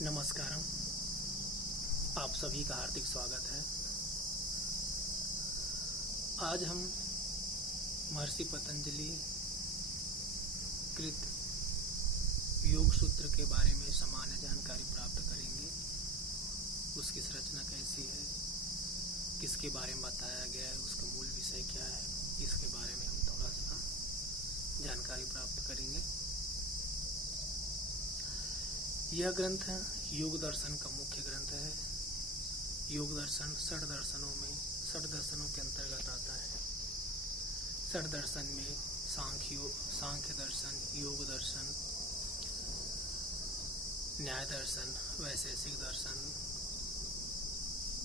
नमस्कारम। आप सभी का हार्दिक स्वागत है। आज हम महर्षि पतंजलि कृत योग सूत्र के बारे में सामान्य जानकारी प्राप्त करेंगे। उसकी संरचना कैसी है, किसके बारे में बताया गया है, उसका मूल विषय क्या है, इसके बारे में हम थोड़ा सा जानकारी प्राप्त करेंगे। यह ग्रंथ योग दर्शन का मुख्य ग्रंथ है। योग दर्शन षड दर्शनों के अंतर्गत आता है। षड दर्शन में सांख्य दर्शन, योग दर्शन, न्याय दर्शन, वैशेषिक दर्शन,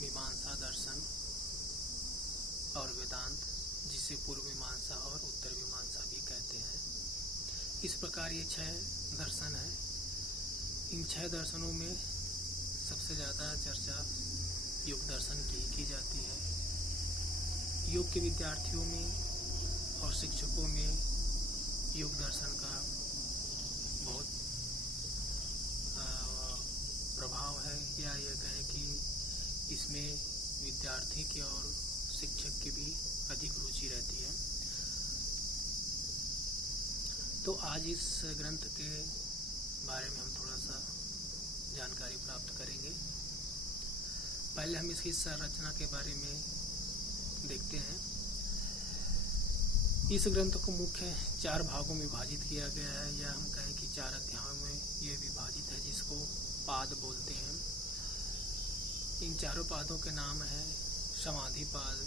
मीमांसा दर्शन और वेदांत, जिसे पूर्व मीमांसा और उत्तर मीमांसा भी कहते हैं। इस प्रकार ये 6 दर्शन है। इन 6 दर्शनों में सबसे ज़्यादा चर्चा योग दर्शन की जाती है। योग के विद्यार्थियों में और शिक्षकों में योग दर्शन का बहुत प्रभाव है, या यह कहें कि इसमें विद्यार्थी की और शिक्षक की भी अधिक रुचि रहती है। तो आज इस ग्रंथ के बारे में हम थोड़ा सा जानकारी प्राप्त करेंगे। पहले हम इसकी संरचना के बारे में देखते हैं। इस ग्रंथ को मुख्य 4 भागों में विभाजित किया गया है, या हम कहें कि 4 अध्यायों में ये विभाजित है, जिसको पाद बोलते हैं। इन चारों पादों के नाम हैं समाधि पाद,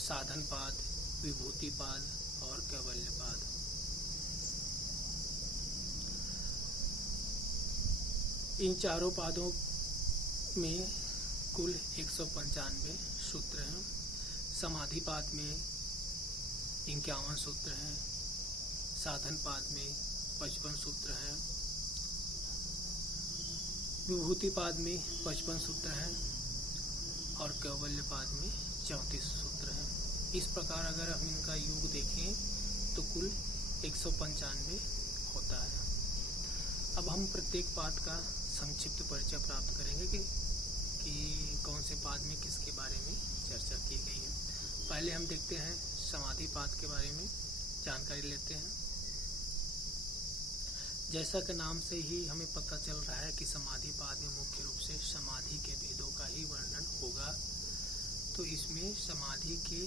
साधन पाद, विभूति पाद और कैवल्य पाद। इन चारों पादों में कुल 195 सूत्र हैं। समाधि पाद में 51 सूत्र हैं, साधन पाद में 55 सूत्र हैं, विभूति पाद में 55 सूत्र हैं और कैवल्य पाद में 34 सूत्र हैं। इस प्रकार अगर हम इनका योग देखें तो कुल 195 होता है। अब हम प्रत्येक पाद का संक्षिप्त परिचय प्राप्त करेंगे कि कौन से पाद में किसके बारे में चर्चा की गई है। पहले हम देखते हैं समाधि पाद के बारे में जानकारी लेते हैं। जैसा कि नाम से ही हमें पता चल रहा है कि समाधि पाद में मुख्य रूप से समाधि के भेदों का ही वर्णन होगा, तो इसमें समाधि के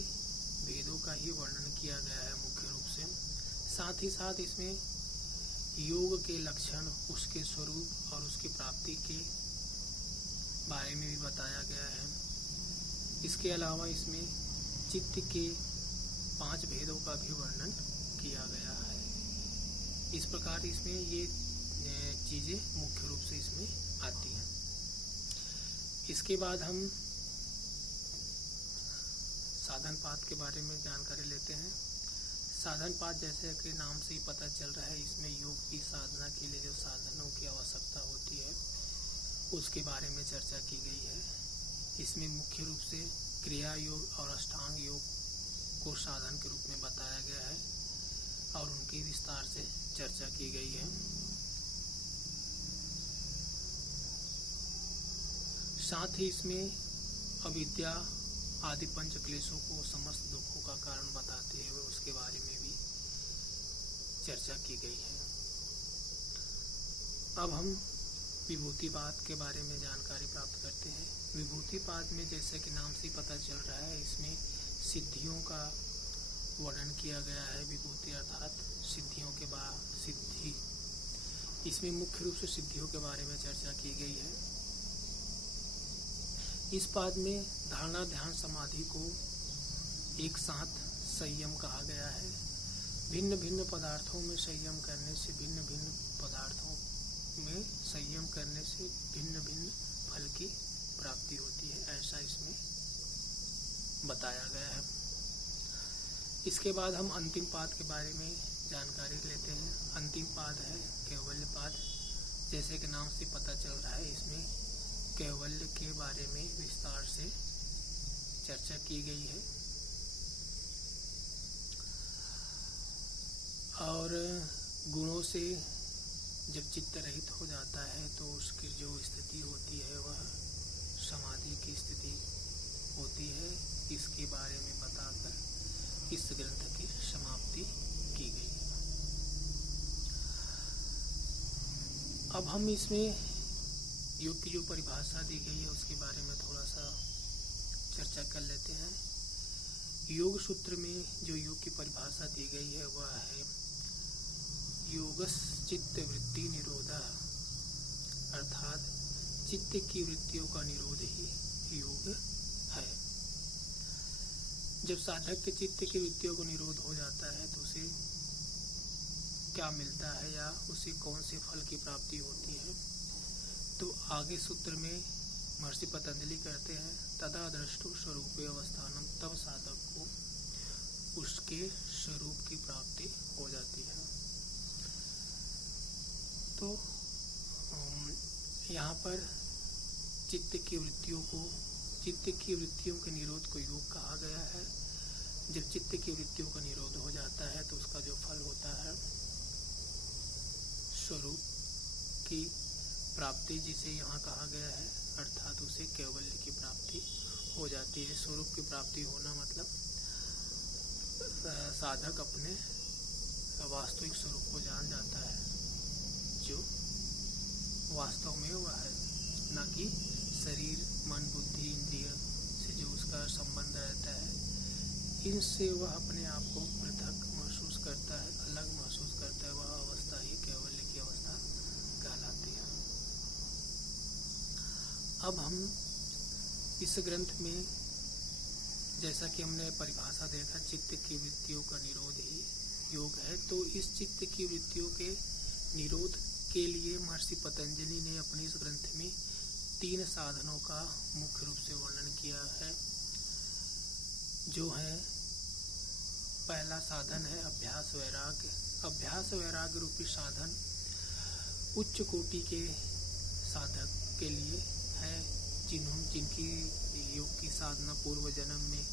भेदों का ही वर्णन किया गया है मुख्य रूप से। साथ ही साथ इसमें योग के लक्षण, उसके स्वरूप और उसकी प्राप्ति के बारे में भी बताया गया है। इसके अलावा इसमें चित्त के 5 भेदों का भी वर्णन किया गया है। इस प्रकार इसमें ये चीज़ें मुख्य रूप से इसमें आती हैं। इसके बाद हम साधन पाद के बारे में जानकारी लेते हैं। साधन पाद जैसे कि नाम से ही पता चल रहा है, इसमें योग की साधना के लिए जो साधनों की आवश्यकता होती है उसके बारे में चर्चा की गई है। इसमें मुख्य रूप से क्रिया योग और अष्टांग योग को साधन के रूप में बताया गया है और उनकी विस्तार से चर्चा की गई है। साथ ही इसमें अविद्या आदि पंच क्लेशों को समस्त दुखों का कारण बताते हुए उसके बारे में भी चर्चा की गई है। अब हम विभूति पाद के बारे में जानकारी प्राप्त करते हैं। विभूति पाद में जैसे कि नाम से पता चल रहा है, इसमें सिद्धियों का वर्णन किया गया है। विभूति अर्थात सिद्धियों के बाद सिद्धि, इसमें मुख्य रूप से सिद्धियों के बारे में चर्चा की गई है। इस पाद में धारणा, ध्यान, समाधि को एक साथ संयम कहा गया है। भिन्न भिन्न पदार्थों में संयम करने से भिन्न भिन्न फल की प्राप्ति होती है, ऐसा इसमें बताया गया है। इसके बाद हम अंतिम पाद के बारे में जानकारी लेते हैं। अंतिम पाद है कैवल्य पाद। जैसे कि नाम से पता चल रहा है, इसमें कैवल्य के बारे में विस्तार से चर्चा की गई है। और गुणों से जब चित्त रहित हो जाता है तो उसकी जो स्थिति होती है वह समाधि की स्थिति होती है। इसके बारे में बताकर इस ग्रंथ की समाप्ति की गई है। अब हम इसमें योग की जो परिभाषा दी गई है उसके बारे में थोड़ा सा चर्चा कर लेते हैं। योग सूत्र में जो योग की परिभाषा दी गई है वह है योगस चित्त वृत्ति निरोधः, अर्थात चित्त की वृत्तियों का निरोध ही योग है। जब साधक के चित्त की वृत्तियों को निरोध हो जाता है तो उसे क्या मिलता है या उसे कौन से फल की प्राप्ति होती है, तो आगे सूत्र में महर्षि पतंजलि कहते हैं तदा द्रष्टु स्वरूपे अवस्थानम, तब साधक को उसके स्वरूप की प्राप्ति हो जाती है। तो यहाँ पर चित्त की वृत्तियों के निरोध को योग कहा गया है। जब चित्त की वृत्तियों का निरोध हो जाता है तो उसका जो फल होता है स्वरूप की प्राप्ति, जिसे यहाँ कहा गया है, अर्थात उसे कैवल्य की प्राप्ति हो जाती है। स्वरूप की प्राप्ति होना मतलब साधक अपने वास्तविक स्वरूप को जान जाता है, जो वास्तव में वह है, न कि शरीर मन बुद्धि इंद्रिय से जो उसका संबंध रहता है, इनसे वह अपने आप को पृथक महसूस करता है, अलग महसूस करता है। वह अवस्था ही कैवल्य की अवस्था कहलाती है। अब हम इस ग्रंथ में जैसा कि हमने परिभाषा देखा चित्त की वृत्तियों का निरोध ही योग है, तो इस चित्त की वृत्तियों के निरोध के लिए महर्षि पतंजलि ने अपने इस ग्रंथ में 3 साधनों का मुख्य रूप से वर्णन किया है। जो है पहला साधन है अभ्यास वैराग्य। अभ्यास वैराग्य रूपी साधन उच्च कोटि के साधक के लिए है, जिनकी योग की साधना पूर्व जन्म में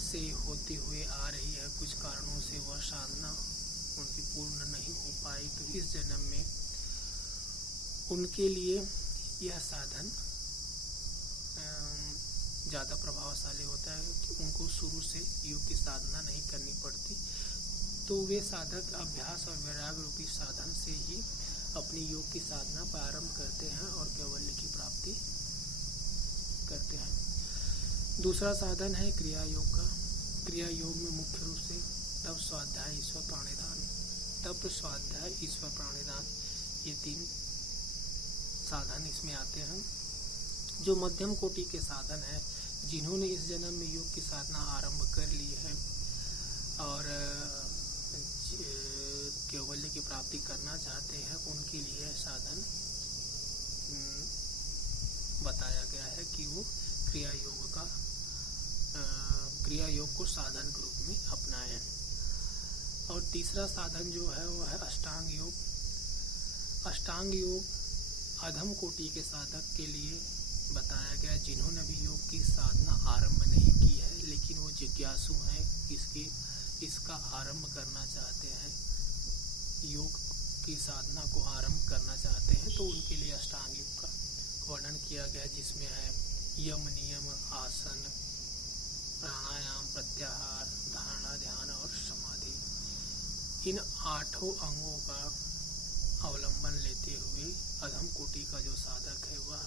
से होते हुए आ रही है। कुछ कारणों से वह साधना उनकी पूर्ण नहीं हो पाई, तो इस जन्म में उनके लिए यह साधन ज़्यादा प्रभावशाली होता है कि उनको शुरू से योग की साधना नहीं करनी पड़ती। तो वे साधक अभ्यास और वैराग्य रूपी साधन से ही अपनी योग की साधना प्रारंभ करते हैं और कैवल्य की प्राप्ति करते हैं। दूसरा साधन है क्रिया योग का। क्रिया योग में मुख्य रूप से तप स्वाध्याय ईश्वर प्राणिधान, तप स्वाध्याय ईश्वर प्राणिधान, ये 3 साधन इसमें आते हैं। जो मध्यम कोटि के साधन है, जिन्होंने इस जन्म में योग की साधना आरंभ कर ली है और कैवल्य की प्राप्ति करना चाहते हैं, उनके लिए साधन बताया गया है कि वो क्रिया योग को साधन के रूप में अपनाएं। और तीसरा साधन जो है वो है अष्टांग योग। अष्टांग योग अधम कोटि के साधक के लिए बताया गया, जिन्होंने भी योग की साधना आरंभ नहीं की है, लेकिन वो जिज्ञासु हैं, इसका आरंभ करना चाहते हैं, योग की साधना को आरंभ करना चाहते हैं, तो उनके लिए अष्टांग योग का वर्णन किया गया, जिसमें है यम नियम, आसन, प्राणायाम, प्रत्याहार, धारणा, ध्यान और समाधि। इन 8 अंगों का अवलंबन लेते हुए अधम कोटि का जो साधक है वह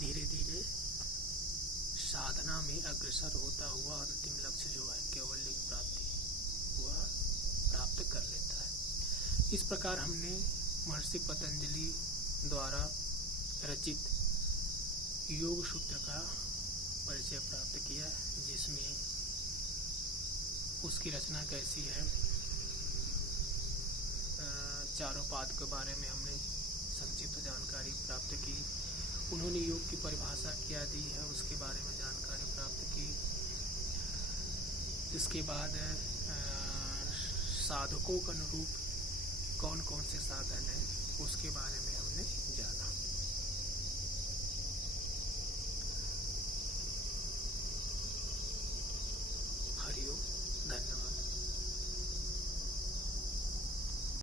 धीरे धीरे साधना में अग्रसर होता हुआ अंतिम लक्ष्य जो है कैवल्य की प्राप्ति वह प्राप्त कर लेता है। इस प्रकार हमने महर्षि पतंजलि द्वारा रचित योग सूत्र का परिचय प्राप्त किया, जिसमें उसकी रचना कैसी है, चारों पाद के बारे में हमने संक्षिप्त जानकारी प्राप्त की। उन्होंने योग की परिभाषा क्या दी है उसके बारे में जानकारी प्राप्त की। इसके बाद साधकों के अनुरूप कौन कौन से साधन हैं उसके बारे में हमने जाना।